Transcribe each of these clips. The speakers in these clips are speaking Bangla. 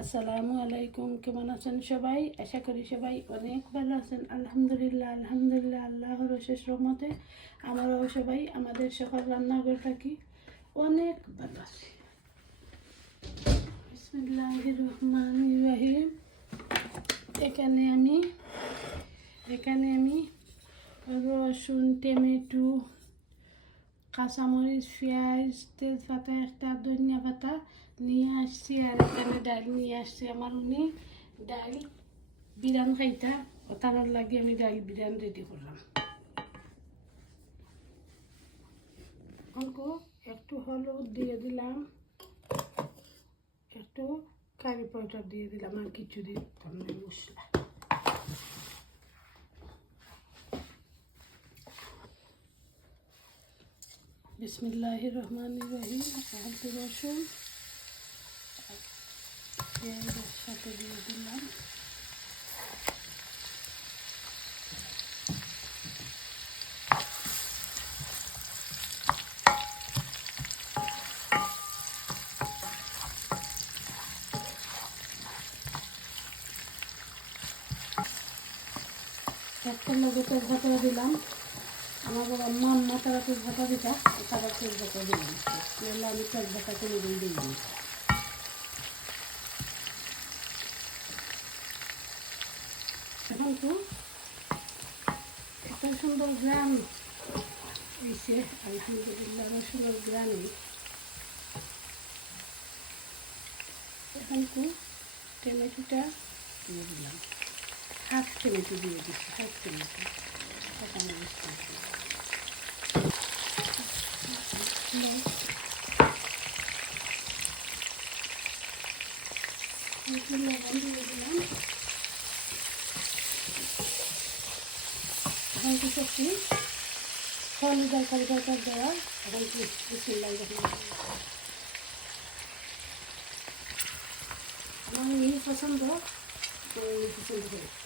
আসসালামু আলাইকুম, কেমন আছেন সবাই? আশা করি সবাই অনেক ভালো আছেন। আলহামদুলিল্লাহ আলহামদুলিল্লাহ, আল্লাহর শেষ রহমতে আমরাও সবাই আমাদের সকল রান্নাঘর থাকি অনেক ভালো আছি। রহমানির রহিম। এখানে আমি এখানে আমি রসুন, টমেটো কাঁচামরিচ পেঁয়াজ তেজপাতা একটা ধনিয়া পাতা নিয়ে আসছি আর এখানে ডাল নিয়ে আসছি আমার উনি ডাল বিরান খাইতা ওটানোর লাগে আমি ডাল বিরান রেডি করলাম অল্প একটু হলুদ দিয়ে দিলাম একটু কারি পাউডার দিয়ে দিলাম আর কিছু দিতাম মশলা বিসমিল্লাহ রহমান রহিম আলতু রসুন পেঁয়াজের সাথে দিয়ে দিলাম একটা লগে তেজপাতা দিলাম আমার বাবা মাম্মা তারা তেজপাতা দিতা, তারা তেজপাতা দিলাম নাহলে আমি তেজপাতা কোনো দিন দিই এখন তো একটা সুন্দর গ্রাম হয়েছে আলহামদুলিল্লাহ সুন্দর গ্রামে এখন তো টমেটোটা দিয়ে দিলাম। হাফ টমেটো দিয়ে দিচ্ছি, হাফ টমেটো। এখন কিছু একটু ফল দরকার দরকার দেওয়া এখন বিসমিল্লাহ আমার এই পছন্দ। পছন্দ করি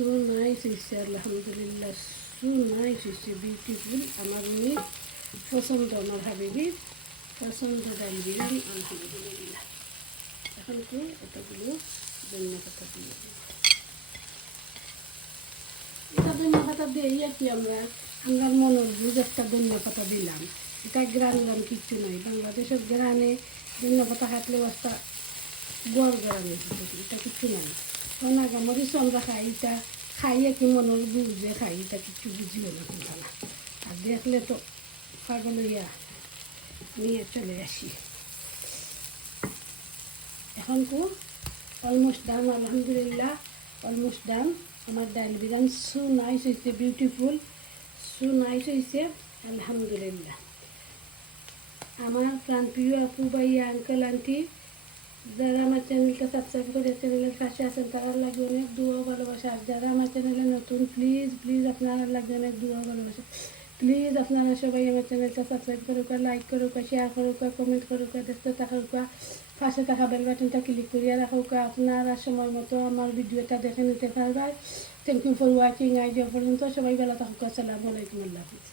সো নাইস হয়েছে আলহামদুলিল্লাহ। সো নাইস হয়েছে বিউটিফুল আমার উনি পছন্দ আমার হাবিবির পছন্দ ডাল বিরিয়ানি আলহামদুলিল্লাহ। এখন তো এতগুলো ধনিয়া পাতা দিয়ে এটা ধনিয়া পাতা দিয়েই আর কি আমরা আমরা মনের বুঝ একটা ধনিয়া পাতা দিলাম। এটা গ্রান গ্রান কিচ্ছু নয় বাংলাদেশের গ্রানে ধনিয়া পাতা কাটলে একটা গড় গ্রামে এটা কিচ্ছু নাই। ওনাকে মরিচ আমরা খাই এটা খাইয়ে কি মনের বুঝে খাই এটা কিছু বুঝিও না কিন্তু না আর দেখলে তো পাগল হইয়া নিয়ে চলে আসি এখন তো অলমোস্ট ডান আলহামদুলিল্লাহ অলমোস্ট ডান আমার ডাল বিরান সু নাইস হয়েছে বিউটিফুল সু নাইস হয়েছে আলহামদুলিল্লাহ আমার প্রাণপ্রিয় আপু ভাইয়া আঙ্কেল আন্টি যারা আমার চ্যানেলটা সাবস্ক্রাইব করে চ্যানেলের পাশে আছেন তারা লাগবে অনেক দুয়া ভালোবাসা। আর যারা আমার চ্যানেলে নতুন প্লিজ প্লিজ আপনারা লাগবে অনেক দুয়া ভালোবাসা। প্লিজ আপনারা সবাই আমার চ্যানেলটা সাবস্ক্রাইব করুক লাইক করুক শেয়ার করুক কমেন্ট করুক দেখতে থাকুক পাশে থাকা বেল বাটনটা ক্লিক করিয়া রাখুক আপনারা সময় মতো আমার ভিডিওটা দেখে নিতে পারবেন। থ্যাংক ইউ ফর ওয়াচিং আইডিয়া পর্যন্ত সবাই ভালো থাকুক। আসসালামু আলাইকুম, আল্লাহ হাফিজ।